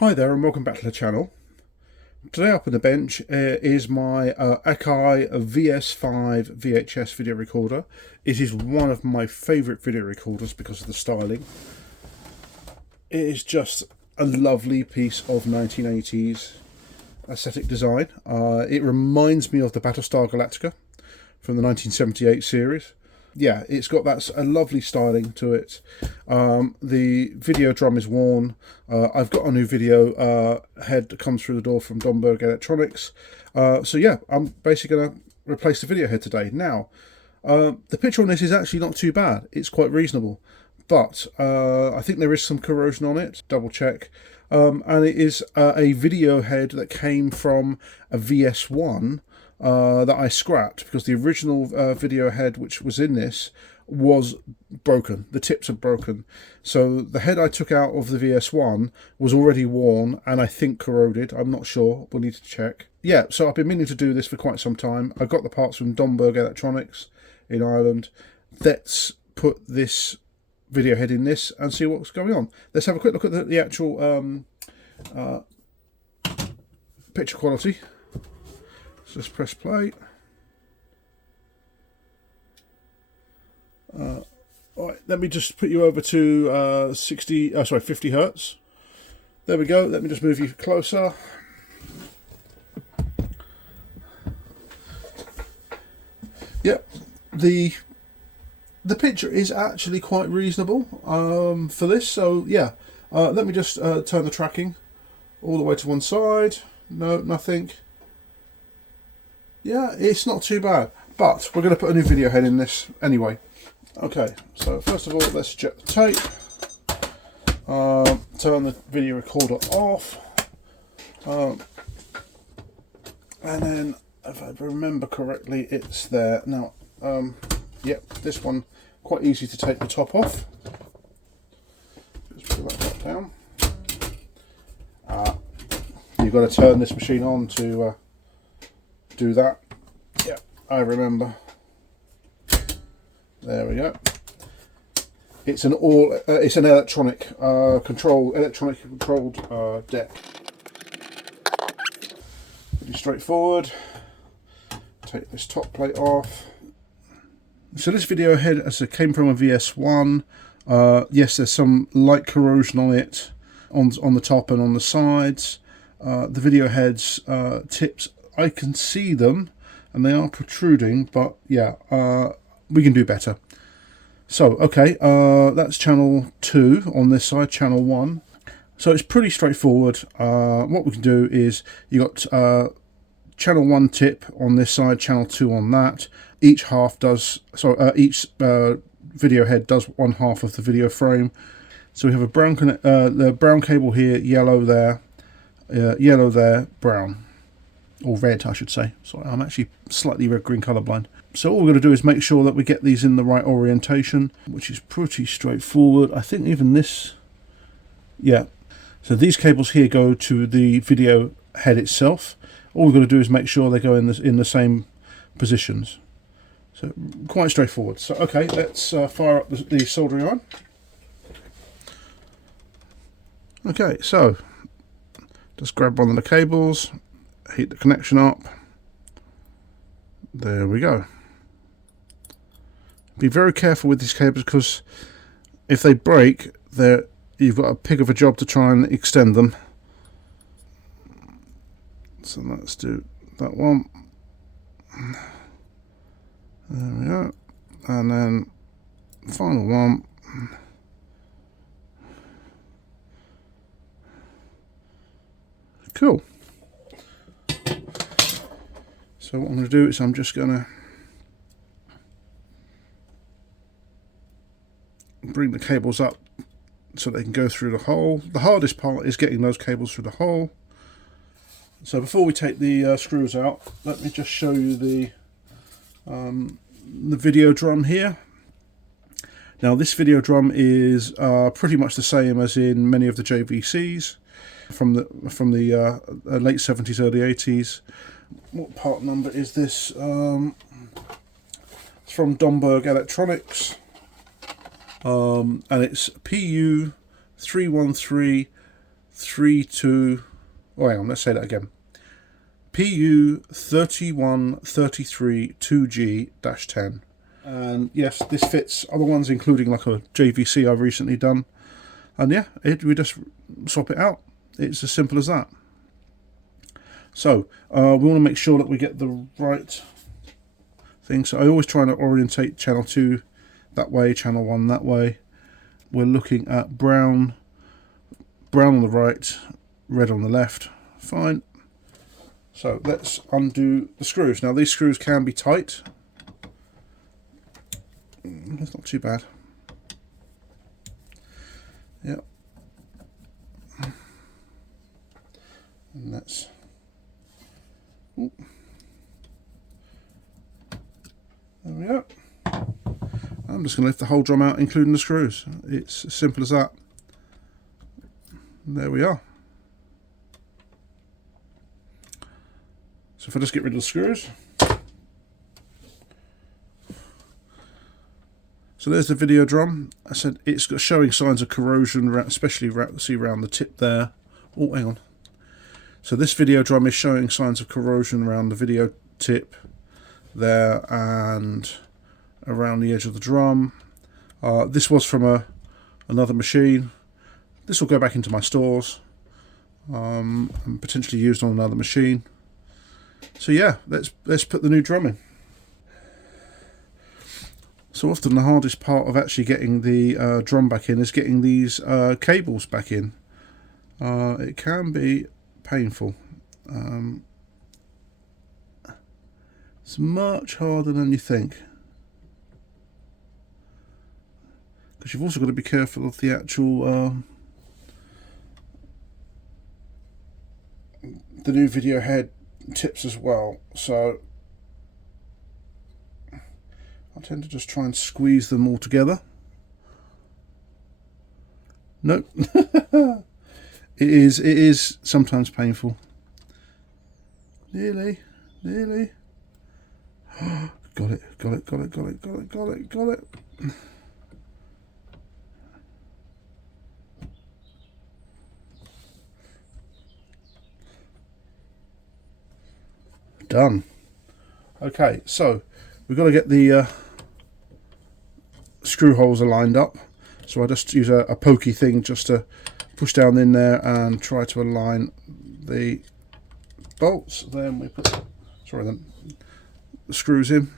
Hi there and welcome back to the channel. Today up on the bench is my Akai VS5 VHS video recorder. It is one of my favourite video recorders because of the styling. It is just a lovely piece of 1980s aesthetic design. It reminds me of the Battlestar Galactica from the 1978 series. Yeah, it's got a lovely styling to it. The video drum is worn. I've got a new video head that comes through the door from Domberg Electronics. So yeah, I'm basically going to replace the video head today. Now, the picture on this is actually not too bad. It's quite reasonable. But I think there is some corrosion on it. Double check. And it is a video head that came from a VS1 that I scrapped because the original video head which was in this was broken. The tips are broken. So the head I took out of the VS1 was already worn and I think corroded. I'm not sure. We'll need to check. Yeah, so I've been meaning to do this for quite some time. I got the parts from Domberg Electronics in Ireland. Let's put this video head in this and see what's going on. Let's have a quick look at the actual picture quality. So just press play. Alright, let me just put you over to 50 Hertz. There we go. Let me just move you closer. Yep, the picture is actually quite reasonable for this. So yeah, let me just turn the tracking all the way to one side. No, nothing. Yeah, it's not too bad, but we're going to put a new video head in this anyway. Okay, so first of all, let's check the tape. Turn the video recorder off. And then, if I remember correctly, it's there. Now, yep, this one, quite easy to take the top off. Just pull that top down. You've got to turn this machine on to do that. Yeah, I remember. There we go. It's an electronic electronically controlled deck. Pretty straightforward. Take this top plate off. So this video head, as it came from a VS1. Yes, there's some light corrosion on it, on the top and on the sides. The video head's tips, I can see them and they are protruding, but yeah, we can do better. So okay, that's channel 2 on this side, channel 1. So it's pretty straightforward. What we can do is you got channel 1 tip on this side, channel 2 on that. Each each video head does one half of the video frame. So we have a the brown cable here, yellow there, brown. Or red, I should say. Sorry, I'm actually slightly red-green colourblind. So all we're going to do is make sure that we get these in the right orientation, which is pretty straightforward. I think even this, yeah. So these cables here go to the video head itself. All we've got to do is make sure they go in the same positions. So quite straightforward. So okay, let's fire up the soldering iron. Okay, so just grab one of the cables. Heat the connection up. There we go. Be very careful with these cables because if they break, you've got a pig of a job to try and extend them. So let's do that one. There we go. And then final one. Cool. So what I'm going to do is I'm just going to bring the cables up so they can go through the hole. The hardest part is getting those cables through the hole. So before we take the screws out, let me just show you the video drum here. Now this video drum is pretty much the same as in many of the JVCs from the late 70s, early 80s. What part number is this? It's from Domberg Electronics, and it's PU 313 32. Oh, hang on, let's say that again. PU3133 2G-10. And yes, this fits other ones, including like a JVC I've recently done. And yeah, we just swap it out. It's as simple as that. So we want to make sure that we get the right thing. So I always try to orientate channel 2 that way, channel 1 that way. We're looking at brown on the right, red on the left. Fine. So let's undo the screws. Now these screws can be tight. That's not too bad. Yep. And that's. Ooh. There we go. I'm just going to lift the whole drum out, including the screws. It's as simple as that. There we are. So if I just get rid of the screws. So there's the video drum. I said it's got showing signs of corrosion, especially see around the tip there. Oh, hang on. So this video drum is showing signs of corrosion around the video tip there and around the edge of the drum. This was from another machine. This will go back into my stores and potentially used on another machine. So yeah, let's put the new drum in. So often the hardest part of actually getting the drum back in is getting these cables back in. It can be painful. It's much harder than you think. Because you've also got to be careful of the actual the new video head tips as well. So I tend to just try and squeeze them all together. Nope. It is sometimes painful. Nearly. Got it. Done. Okay, so we've got to get the screw holes aligned up. So I just use a pokey thing just to push down in there and try to align the bolts. Then we put the screws in.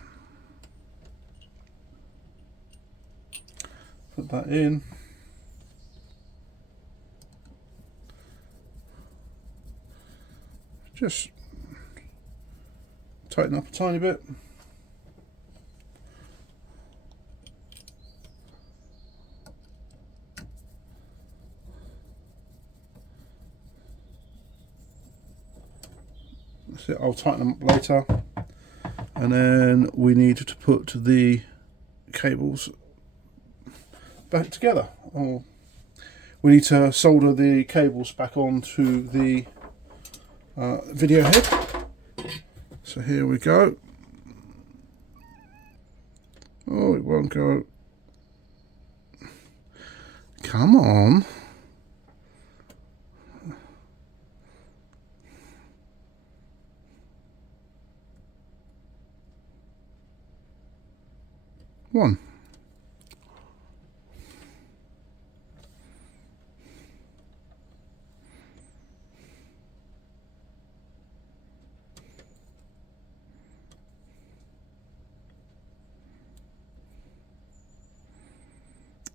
Put that in. Just tighten up a tiny bit. That's it. I'll tighten them up later. And then we need to put the cables back together. Or we need to solder the cables back onto the video head. So here we go. Oh, it won't go. Come on. One.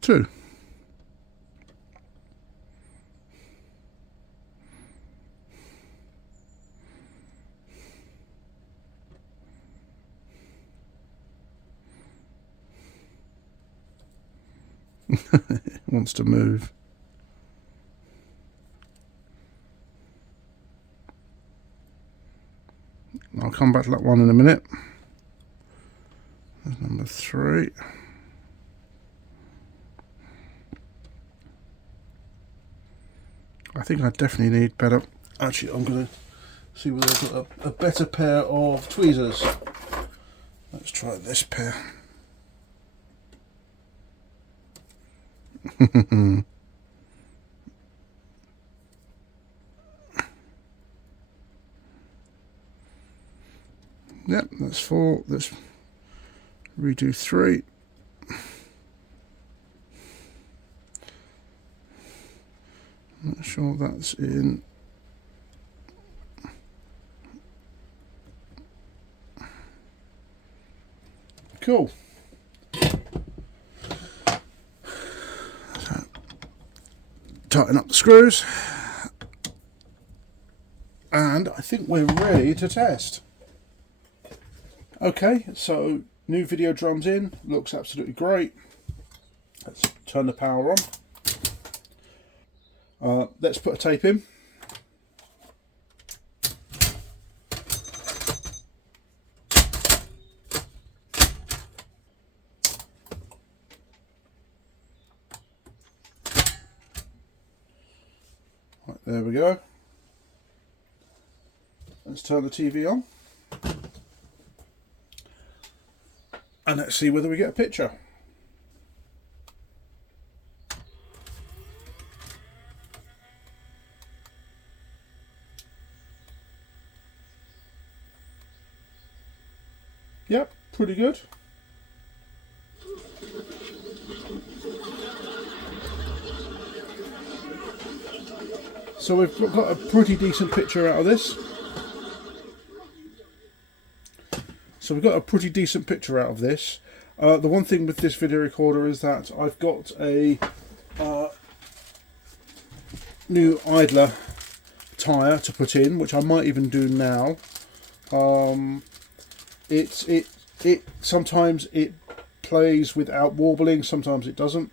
Two. It wants to move. I'll come back to that one in a minute. There's number 3. I think I definitely need better. Actually, I'm going to see whether I've got a better pair of tweezers. Let's try this pair. Yep, that's 4. Let's redo 3. Not sure that's in. Cool. So, tighten up the screws. And I think we're ready to test. Okay, so new video drums in. Looks absolutely great. Let's turn the power on. Let's put a tape in. Right, there we go. Let's turn the TV on. And let's see whether we get a picture. Yep, pretty good. So we've got a pretty decent picture out of this. The one thing with this video recorder is that I've got a new idler tyre to put in, which I might even do now. It sometimes it plays without warbling, sometimes it doesn't.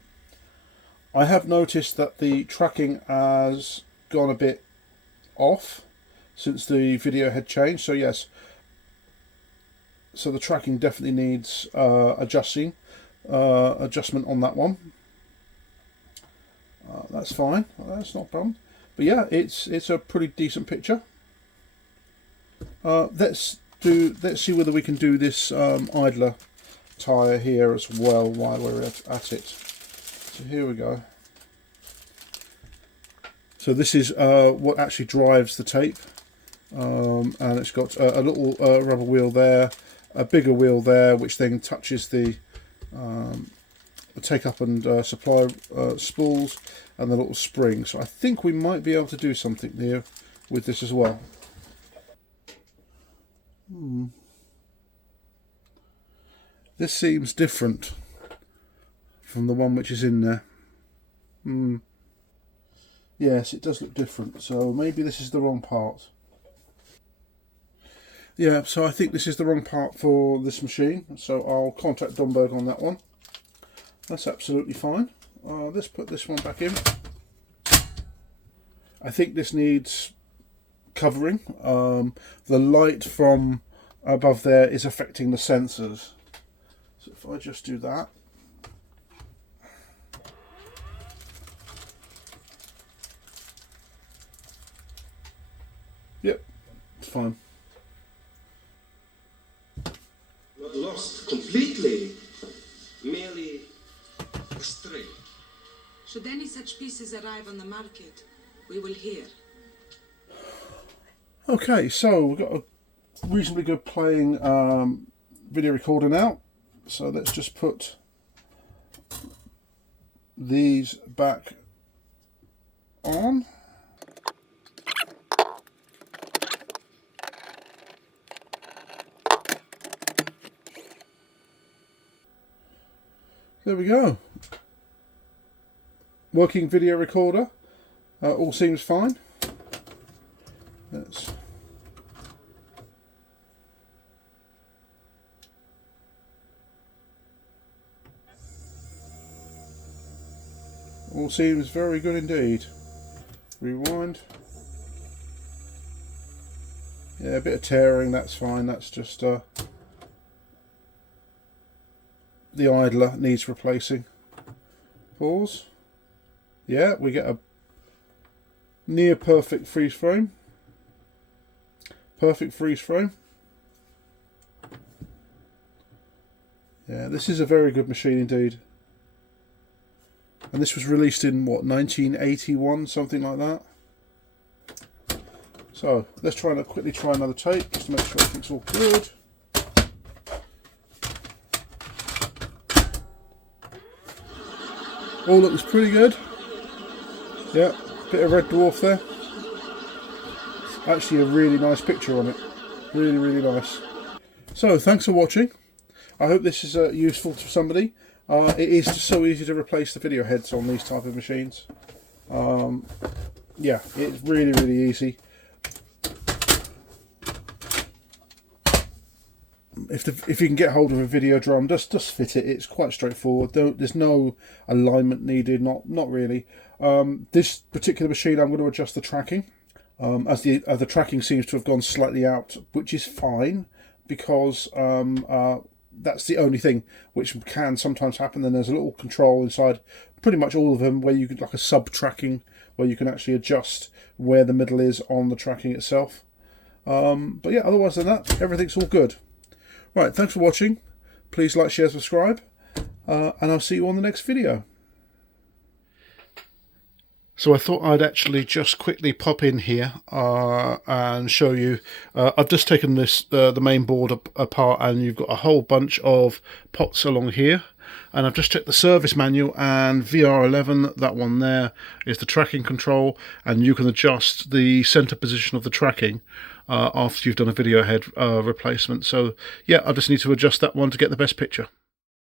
I have noticed that the tracking has gone a bit off since the video had changed, so yes, so the tracking definitely needs adjustment on that one. That's fine, that's not a problem. But yeah, it's a pretty decent picture. Let's see whether we can do this idler tyre here as well while we're at it. So here we go. So this is what actually drives the tape, and it's got a little rubber wheel there, a bigger wheel there, which then touches the take up and supply spools, and the little spring. So I think we might be able to do something here with this as well. This seems different from the one which is in there. Yes, it does look different, so maybe this is the wrong part. Yeah, so I think this is the wrong part for this machine, so I'll contact Domberg on that one. That's absolutely fine. Let's put this one back in. I think this needs covering. The light from above there is affecting the sensors. So if I just do that. Yep, it's fine. Not lost completely, merely astray. Should any such pieces arrive on the market, we will hear. Okay, so we've got a reasonably good playing video recorder now. So let's just put these back on. There we go. Working video recorder. All seems fine. Let's all seems very good indeed. Rewind. Yeah, a bit of tearing, that's fine. That's just the idler needs replacing. Pause. Yeah, we get a near perfect freeze frame. Perfect freeze frame. Yeah, this is a very good machine indeed. And this was released in what, 1981, something like that. So let's quickly try another tape just to make sure everything's all good. All looks pretty good. Yeah, bit of red dwarf there. Actually a really nice picture on it. Really, really nice. So, thanks for watching. I hope this is useful to somebody. It is just so easy to replace the video heads on these type of machines. Yeah, it's really, really easy. If you can get hold of a video drum, just fit it. It's quite straightforward. There's no alignment needed. Not really. This particular machine, I'm going to adjust the tracking. As the tracking seems to have gone slightly out, which is fine, because that's the only thing which can sometimes happen. Then there's a little control inside pretty much all of them where you can, like a sub tracking, where you can actually adjust where the middle is on the tracking itself. But yeah, otherwise than that, everything's all good. Right, thanks for watching. Please like, share, subscribe, and I'll see you on the next video. So I thought I'd actually just quickly pop in here and show you. I've just taken this the main board apart, and you've got a whole bunch of pots along here. And I've just checked the service manual, and VR11, that one there, is the tracking control, and you can adjust the center position of the tracking after you've done a video head replacement. So yeah, I just need to adjust that one to get the best picture.